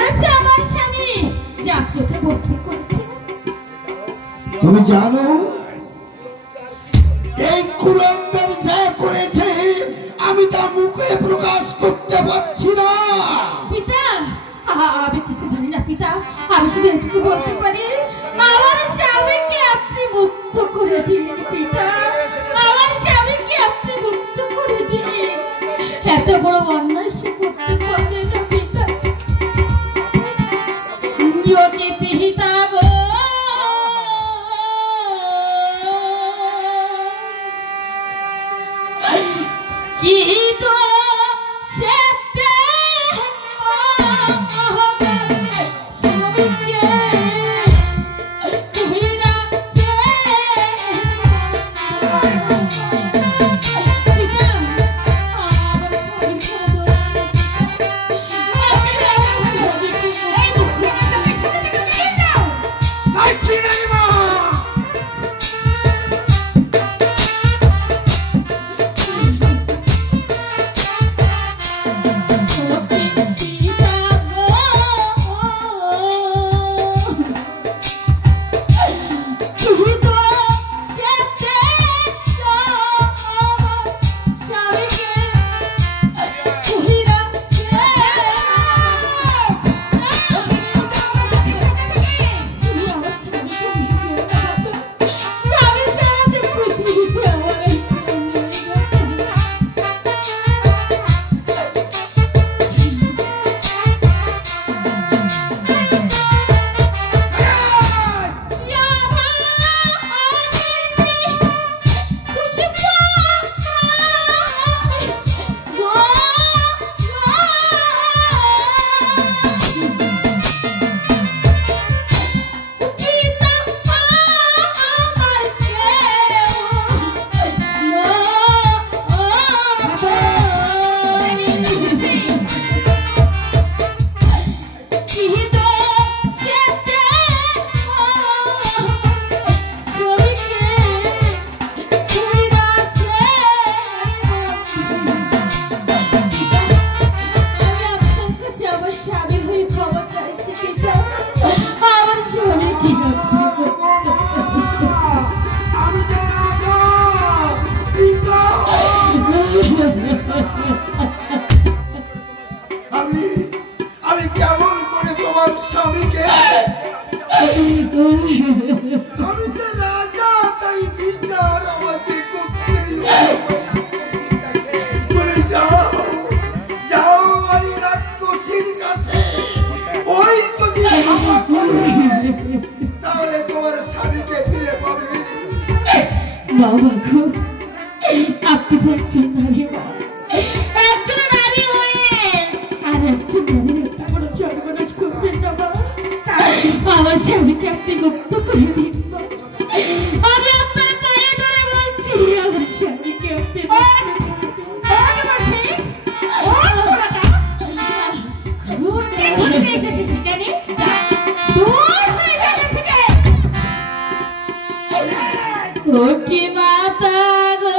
করেছে আমার স্বামী যা তোকে ভক্তি করেছে। তুমি জানো এই কুরঙ্গার যা করেছে আমি তা মুখে প্রকাশ করতে পারছি না। পিতা আমি কিছু জানি না পিতা, আমি শুধু এটুকু বলতে পারি আমার স্বামীকে আপনি মুক্ত করে দিন পিতা, আমার স্বামীকে আপনি মুক্ত করে দিন। এত বড় অন্যায় সে করতে পারবে না পিতা। যোগী পিতা গো কি তো আমি কেমন করে তোমার স্বামীকে আমি যে রাজা তাই বিচার আমাকে করতে তুমি যাও যাও ওই রাক্ষসীর কাছে, ওই যদি ক্ষমা করে তাহলে তোমার স্বামীকে ফিরে পাবে। বাবা গো আপনি তো একজন নারী, একজন নারী হয়ে আর একজন নারী বড় সর্বনাশ করবেন না বাবা। আমার স্বামীকে আপনি মুক্ত করে দিন, আমি আপনার পায়ে ধরে বলছি আমার স্বামীকে আপনি ওকে মাতা গো